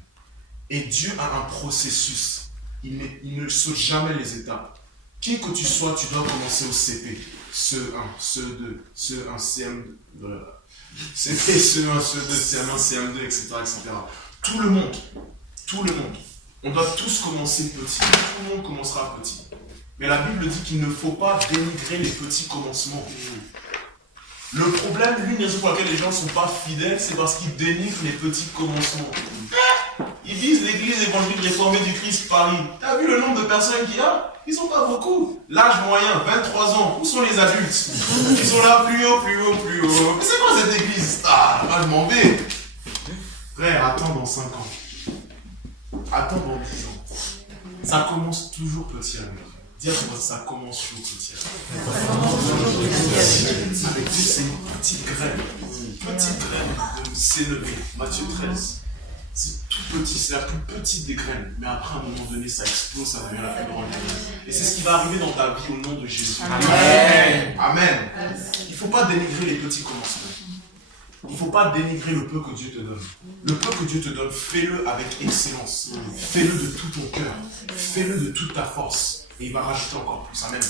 Et Dieu a un processus. Il ne saute jamais les étapes. Qui que tu sois, tu dois commencer au CP. CE1, CE2, CE1, CM2, CP, CE1, CE2, CM1, CM2, etc., etc. Tout le monde. On doit tous commencer petit. Tout le monde commencera petit. Mais la Bible dit qu'il ne faut pas dénigrer les petits commencements. Le problème, l'une des raisons pour laquelle les gens ne sont pas fidèles, c'est parce qu'ils dénigrent les petits commencements. Ils disent l'église évangélique réformée du Christ Paris. Tu as vu le nombre de personnes qu'il y a? Ils ne sont pas beaucoup. L'âge moyen, 23 ans. Où sont les adultes? Ils sont là plus haut, plus haut, plus haut. Mais c'est quoi cette église? Ah, moi je m'en vais. Frère, attends dans 5 ans. Attends dans 10 ans. Ça commence toujours petit avec. Dire que ça commence toujours petit avec. Avec Dieu, c'est une petite graine. Une petite graine de s'élever. Matthieu 13. C'est tout petit, c'est la plus petite des graines. Mais après, à un moment donné, ça explose, ça devient la plus grande. Et c'est ce qui va arriver dans ta vie au nom de Jésus. Amen. Amen. Il ne faut pas dénigrer les petits commencements. Il ne faut pas dénigrer le peu que Dieu te donne. Le peu que Dieu te donne, fais-le avec excellence. Fais-le de tout ton cœur. Fais-le de toute ta force. Et il va rajouter encore plus. Amen.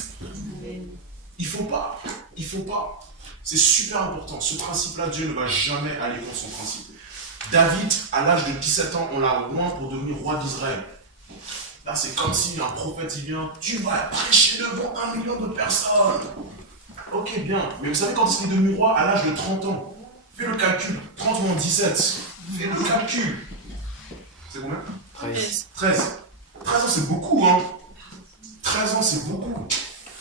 Il faut pas. Il faut pas. C'est super important. Ce principe-là, Dieu ne va jamais aller contre son principe. David, à l'âge de 17 ans, on l'a loin pour devenir roi d'Israël. Là, c'est comme si un prophète, il vient, tu vas prêcher devant 1 million de personnes. Ok, bien. Mais vous savez quand il est devenu roi? À l'âge de 30 ans. Fais le calcul. 30 moins 17. Fais le calcul. C'est combien? 13. 13 ans, c'est beaucoup, hein. 13 ans, c'est beaucoup.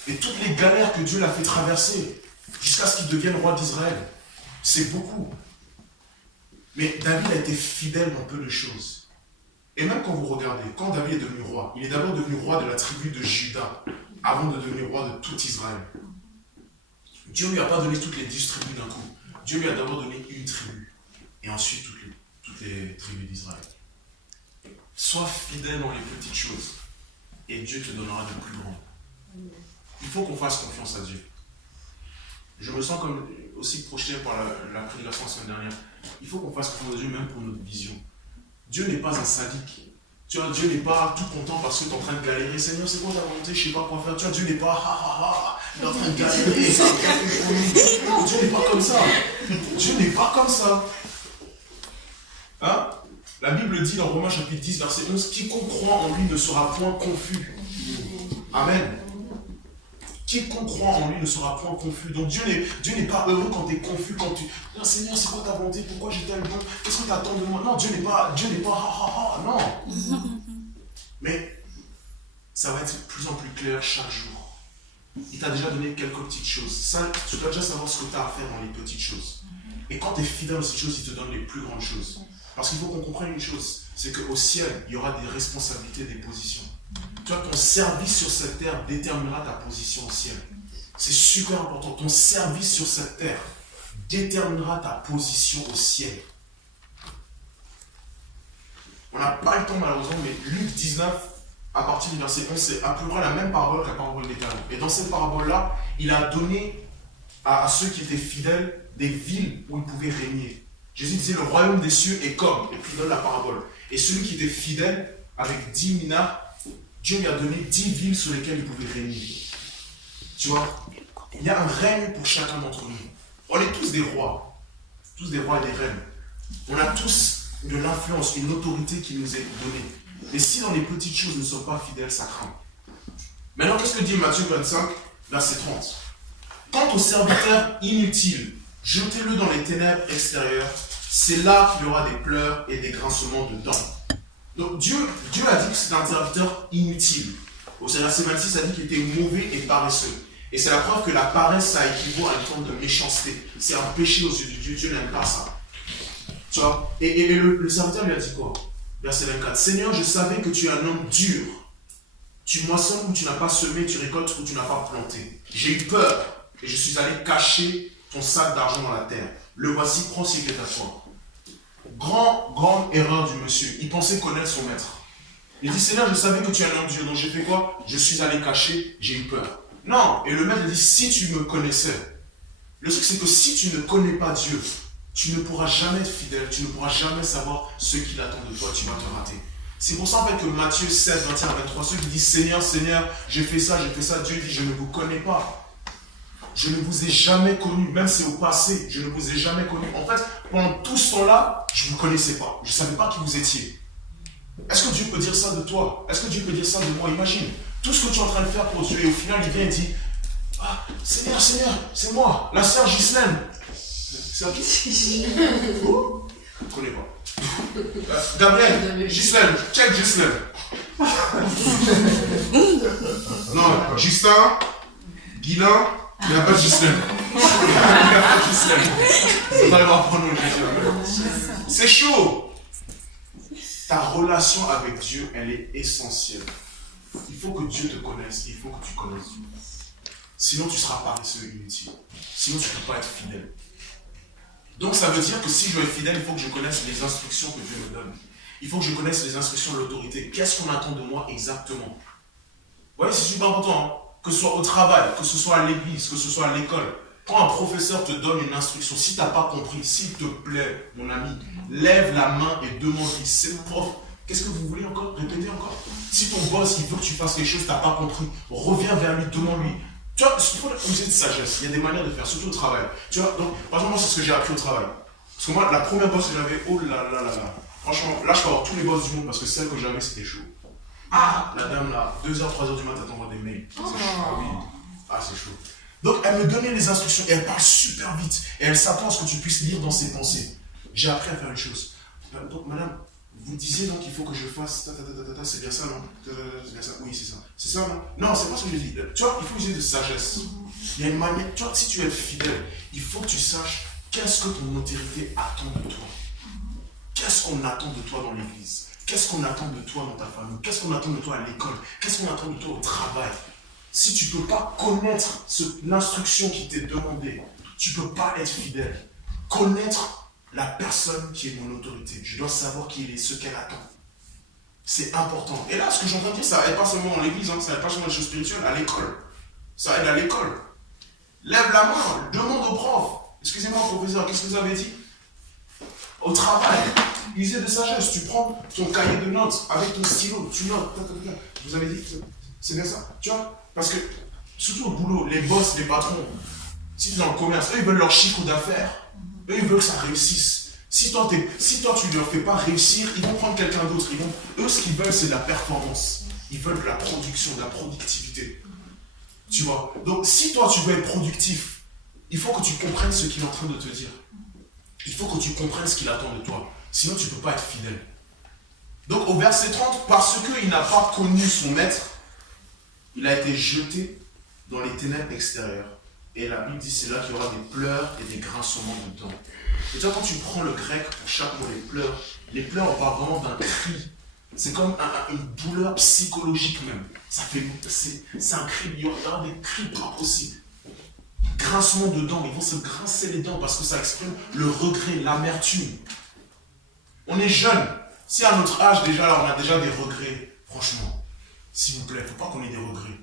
Et toutes les galères que Dieu l'a fait traverser, jusqu'à ce qu'il devienne roi d'Israël, c'est beaucoup. Mais David a été fidèle dans peu de choses. Et même quand vous regardez, quand David est devenu roi, il est d'abord devenu roi de la tribu de Juda, avant de devenir roi de tout Israël. Dieu ne lui a pas donné toutes les 10 tribus d'un coup. Dieu lui a d'abord donné une tribu, et ensuite toutes les tribus d'Israël. Sois fidèle dans les petites choses, et Dieu te donnera de plus grands. Il faut qu'on fasse confiance à Dieu. Je me sens comme aussi projeté par la prédication la semaine dernière. Il faut qu'on fasse confiance à Dieu même pour notre vision. Dieu n'est pas un sadique. Tu vois, Dieu n'est pas tout content parce que tu es en train de galérer. Seigneur, c'est quoi ta volonté? Je ne sais pas quoi faire. Tu vois, Dieu n'est pas il est en train de galérer. Dieu n'est pas comme ça. Dieu n'est pas comme ça. Hein? La Bible dit dans Romains chapitre 10, verset 11, quiconque croit en lui ne sera point confus. Amen. Quiconque croit en lui ne sera point confus. Donc Dieu n'est pas heureux quand tu es confus, quand tu... Non, Seigneur, c'est quoi ta volonté? Pourquoi j'ai tel don? Qu'est-ce que tu attends de moi? Non, Dieu n'est pas non. Mais ça va être de plus en plus clair chaque jour. Il t'a déjà donné quelques petites choses. Ça, tu dois déjà savoir ce que tu as à faire dans les petites choses. Et quand tu es fidèle dans ces choses, il te donne les plus grandes choses. Parce qu'il faut qu'on comprenne une chose, c'est qu'au ciel, il y aura des responsabilités, des positions. Tu vois, ton service sur cette terre déterminera ta position au ciel. C'est super important. Ton service sur cette terre déterminera ta position au ciel. On n'a pas le temps malheureusement, mais Luc 19, à partir du verset 11, c'est à peu près la même parabole que la parabole des talents. Et dans cette parabole-là, il a donné à ceux qui étaient fidèles des villes où ils pouvaient régner. Jésus disait, le royaume des cieux est comme, et puis il donne la parabole. Et celui qui était fidèle, avec 10 minas, Dieu lui a donné 10 villes sur lesquelles il pouvait régner. Tu vois, il y a un règne pour chacun d'entre nous. On est tous des rois et des reines. On a tous de l'influence, une autorité qui nous est donnée. Mais si dans les petites choses nous ne sommes pas fidèles, ça craint. Maintenant, qu'est-ce que dit Matthieu 25, verset 30? Quant au serviteur inutile, jetez-le dans les ténèbres extérieures, c'est là qu'il y aura des pleurs et des grincements de dents. Donc Dieu a dit que c'est un serviteur inutile. Au verset 26, il a dit qu'il était mauvais et paresseux. Et c'est la preuve que la paresse, ça équivaut à une forme de méchanceté. C'est un péché aux yeux de Dieu. Dieu n'aime pas ça. Tu vois? Et le serviteur lui a dit quoi? Verset 24. Seigneur, je savais que tu es un homme dur. Tu moissonnes où tu n'as pas semé, tu récoltes où tu n'as pas planté. J'ai eu peur et je suis allé cacher ton sac d'argent dans la terre. Le voici, prends s'il est à toi. Grande erreur du monsieur. Il pensait connaître son maître. Il dit, Seigneur, je savais que tu es un homme dur. Donc j'ai fait quoi? Je suis allé cacher, j'ai eu peur. Non. Et le maître dit, si tu me connaissais. Le truc, c'est que si tu ne connais pas Dieu, tu ne pourras jamais être fidèle. Tu ne pourras jamais savoir ce qu'il attend de toi. Tu vas te rater. C'est pour ça en fait que Matthieu 16, 21 à 23, ceux qui disent, Seigneur, Seigneur, j'ai fait ça. Dieu dit, je ne vous connais pas. Je ne vous ai jamais connu, même si c'est au passé, je ne vous ai jamais connu. En fait, pendant tout ce temps-là, je ne vous connaissais pas. Je ne savais pas qui vous étiez. Est-ce que Dieu peut dire ça de toi? Est-ce que Dieu peut dire ça de moi? Imagine, tout ce que tu es en train de faire pour Dieu, et au final, il vient et dit, ah, Seigneur, c'est moi, la sœur Ghislaine. C'est à qui? Je ne connais pas. Gabriel, Ghislaine, check Ghislaine. Non, Justin, Guilain. Il n'y a pas de Ghislaine. C'est chaud. Ta relation avec Dieu, elle est essentielle. Il faut que Dieu te connaisse. Il faut que tu connaisses Dieu. Sinon, tu seras paresseux et inutile. Sinon, tu ne peux pas être fidèle. Donc, ça veut dire que si je veux être fidèle, il faut que je connaisse les instructions que Dieu me donne. Il faut que je connaisse les instructions de l'autorité. Qu'est-ce qu'on attend de moi exactement? Vous voyez, c'est super important, hein? Que ce soit au travail, que ce soit à l'église, que ce soit à l'école. Quand un professeur te donne une instruction, si tu n'as pas compris, s'il te plaît, mon ami, lève la main et demande-lui, c'est prof, qu'est-ce que vous voulez encore? Répétez encore. Si ton boss, il veut que tu fasses quelque chose, tu n'as pas compris, reviens vers lui, demande-lui. Tu vois, pour user de sagesse, il y a des manières de faire, surtout au travail. Tu vois, donc, par exemple, moi, c'est ce que j'ai appris au travail. Parce que moi, la première boss que j'avais, oh là là là là. Franchement, là, je peux avoir tous les boss du monde parce que celle que j'avais, c'était chaud. Ah, la dame là, 2h, 3h du matin, elle t'envoie des mails. C'est chaud. Ah oui. Ah, c'est chaud. Donc, elle me donnait les instructions et elle parle super vite. Et elle s'attend à ce que tu puisses lire dans ses pensées. J'ai appris à faire une chose. Donc, madame, vous disiez donc qu'il faut que je fasse c'est bien ça, non? C'est bien ça? Oui, c'est ça. C'est ça, non? Non, c'est pas ce que je dis. Tu vois, il faut user de sagesse. Il y a une manière, tu vois, si tu es fidèle, il faut que tu saches qu'est-ce que ton autorité attend de toi. Qu'est-ce qu'on attend de toi dans l'église? Qu'est-ce qu'on attend de toi dans ta famille? Qu'est-ce qu'on attend de toi à l'école? Qu'est-ce qu'on attend de toi au travail? Si tu ne peux pas connaître l'instruction qui t'est demandée, tu ne peux pas être fidèle. Connaître la personne qui est mon autorité. Je dois savoir qui elle est, ce qu'elle attend. C'est important. Et là, ce que j'entends dire, ça aide pas seulement dans l'église, ça aide pas seulement dans les choses spirituelles, à l'école. Ça aide à l'école. Lève la main, demande au prof. Excusez-moi, professeur, qu'est-ce que vous avez dit? Au travail, user de sagesse. Tu prends ton cahier de notes avec ton stylo, tu notes. Vous avez dit, c'est bien ça? Tu vois? Parce que, surtout au boulot, les boss, les patrons, si tu es dans le commerce, eux, ils veulent leur chiffre d'affaires. Eux, ils veulent que ça réussisse. Si toi, tu ne leur fais pas réussir, ils vont prendre quelqu'un d'autre. Eux, ce qu'ils veulent, c'est de la performance. Ils veulent de la production, de la productivité. Tu vois? Donc, si toi, tu veux être productif, il faut que tu comprennes ce qu'il est en train de te dire. Il faut que tu comprennes ce qu'il attend de toi. Sinon, tu ne peux pas être fidèle. Donc, au verset 30, parce qu'il n'a pas connu son maître, il a été jeté dans les ténèbres extérieures. Et la Bible dit, c'est là qu'il y aura des pleurs et des grincements de dents. Et tu vois, quand tu prends le grec pour chaque mot, les pleurs, on parle vraiment d'un cri. C'est comme une douleur psychologique même. C'est un cri, il y aura des cris pas possibles. Grincement de dents, ils vont se grincer les dents parce que ça exprime le regret, l'amertume. On est jeune. Si à notre âge déjà, là, on a déjà des regrets, franchement, s'il vous plaît, il ne faut pas qu'on ait des regrets.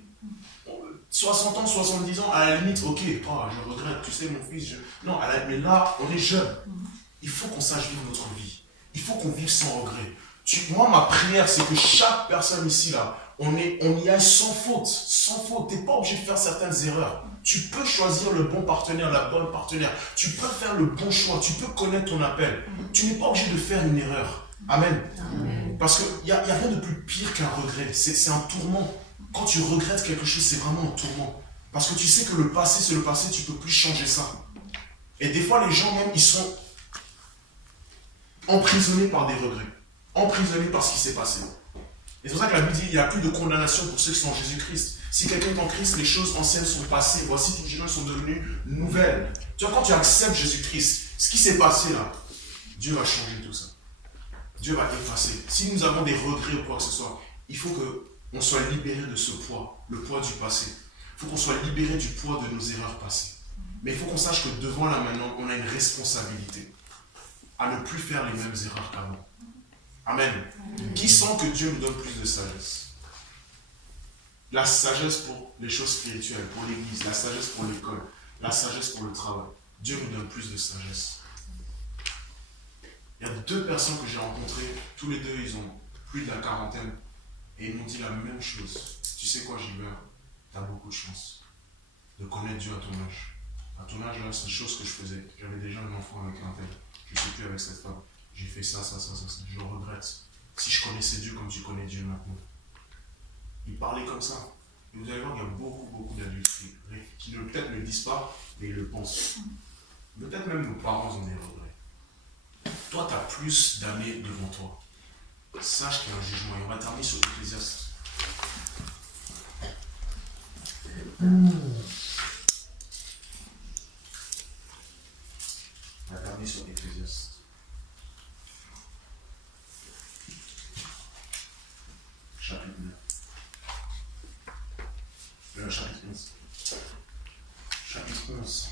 60 ans, 70 ans, à la limite, ok, je regrette, tu sais, mon fils, non, mais là, on est jeune. Il faut qu'on sache vivre notre vie. Il faut qu'on vive sans regret. Moi, ma prière, c'est que chaque personne ici, là, on y aille sans faute. Sans faute. Tu n'es pas obligé de faire certaines erreurs. Tu peux choisir le bon partenaire, la bonne partenaire. Tu peux faire le bon choix. Tu peux connaître ton appel. Tu n'es pas obligé de faire une erreur. Amen. Amen. Parce qu'il n'y a rien de plus pire qu'un regret. C'est un tourment. Quand tu regrettes quelque chose, c'est vraiment un tourment. Parce que tu sais que le passé, c'est le passé, tu ne peux plus changer ça. Et des fois, les gens même, ils sont emprisonnés par des regrets. Emprisonnés par ce qui s'est passé. Et c'est pour ça que la Bible dit qu'il n'y a plus de condamnation pour ceux qui sont en Jésus-Christ. Si quelqu'un est en Christ, les choses anciennes sont passées. Voici, toutes les choses sont devenues nouvelles. Tu vois, quand tu acceptes Jésus-Christ, ce qui s'est passé là, Dieu va changer tout ça. Dieu va effacer. Si nous avons des regrets ou quoi que ce soit, il faut qu'on soit libéré de ce poids, le poids du passé. Il faut qu'on soit libéré du poids de nos erreurs passées. Mais il faut qu'on sache que devant là maintenant, on a une responsabilité à ne plus faire les mêmes erreurs qu'avant. Amen. Qui sent que Dieu nous donne plus de sagesse? La sagesse pour les choses spirituelles, pour l'église, la sagesse pour l'école, la sagesse pour le travail. Dieu nous donne plus de sagesse. Il y a 2 personnes que j'ai rencontrées, tous les 2 ils ont plus de la quarantaine, et ils m'ont dit la même chose. Tu sais quoi, Gilbert, tu as beaucoup de chance de connaître Dieu à ton âge. À ton âge, là, c'est une chose que je faisais. J'avais déjà un enfant avec un tel. Je ne suis plus avec cette femme. J'ai fait ça. Je le regrette. Si je connaissais Dieu comme tu connais Dieu maintenant. Il parlait comme ça. Et vous allez voir qu'il y a beaucoup d'adultes qui peut-être ne le disent pas, mais ils le pensent. Peut-être même nos parents ont des regrets. Toi, tu as plus d'années devant toi. Sache qu'il y a un jugement. Et on va terminer sur Ecclésiaste. On va terminer sur Ecclésiaste. Chapitre 9. Chapitre 11. Chapitre 11.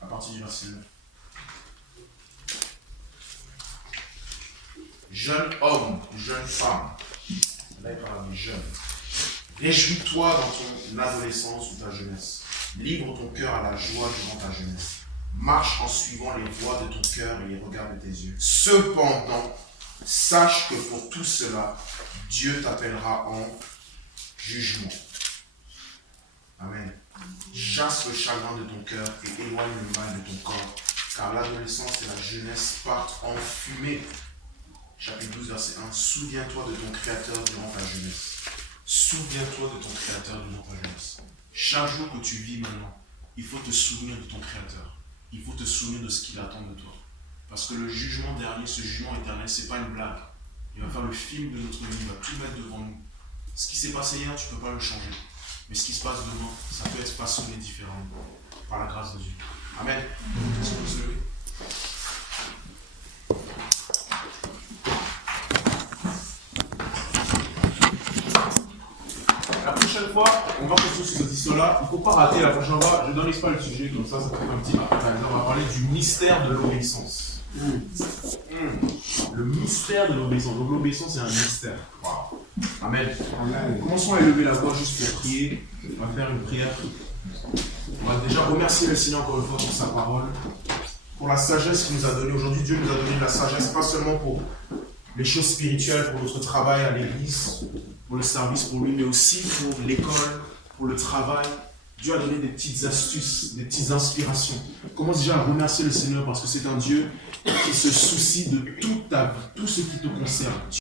À partir du verset 9. Jeune homme, jeune femme. Là, il parle des jeunes. Réjouis-toi dans ton adolescence ou ta jeunesse. Livre ton cœur à la joie durant ta jeunesse. marche en suivant les voies de ton cœur et les regards de tes yeux. Cependant, sache que pour tout cela, Dieu t'appellera en jugement. Amen. Jasse le chagrin de ton cœur et éloigne le mal de ton corps, car l'adolescence et la jeunesse partent en fumée. Chapitre 12, verset 1. Souviens-toi de ton Créateur durant ta jeunesse. Souviens-toi de ton Créateur durant ta jeunesse. Chaque jour que tu vis maintenant, il faut te souvenir de ton Créateur. Il faut te souvenir de ce qu'il attend de toi. Parce que le jugement dernier, ce jugement éternel, ce n'est pas une blague. Il va faire le film de notre vie, il va tout mettre devant nous. Ce qui s'est passé hier, tu ne peux pas le changer. Mais ce qui se passe demain, ça peut être façonné différemment. Par la grâce de Dieu. Amen. Est-ce qu'on peut se lever? La prochaine fois, on va continuer sur cette histoire-là. Il ne faut pas rater la prochaine fois. Je ne donne pas le sujet, comme ça fait un petit appel. On va parler du mystère de l'obéissance. Le mystère de l'obéissance. Donc l'obéissance, c'est un mystère. Wow. Amen. Amen. Commençons à élever la voix juste pour prier. On va faire une prière. On va déjà remercier le Seigneur encore une fois pour sa parole, pour la sagesse qu'il nous a donnée. Aujourd'hui, Dieu nous a donné la sagesse, pas seulement pour les choses spirituelles, pour notre travail à l'église, pour le service pour lui, mais aussi pour l'école, pour le travail. Dieu a donné des petites astuces, des petites inspirations. Commence déjà à remercier le Seigneur parce que c'est un Dieu qui se soucie de toute ta vie, tout ce qui te concerne.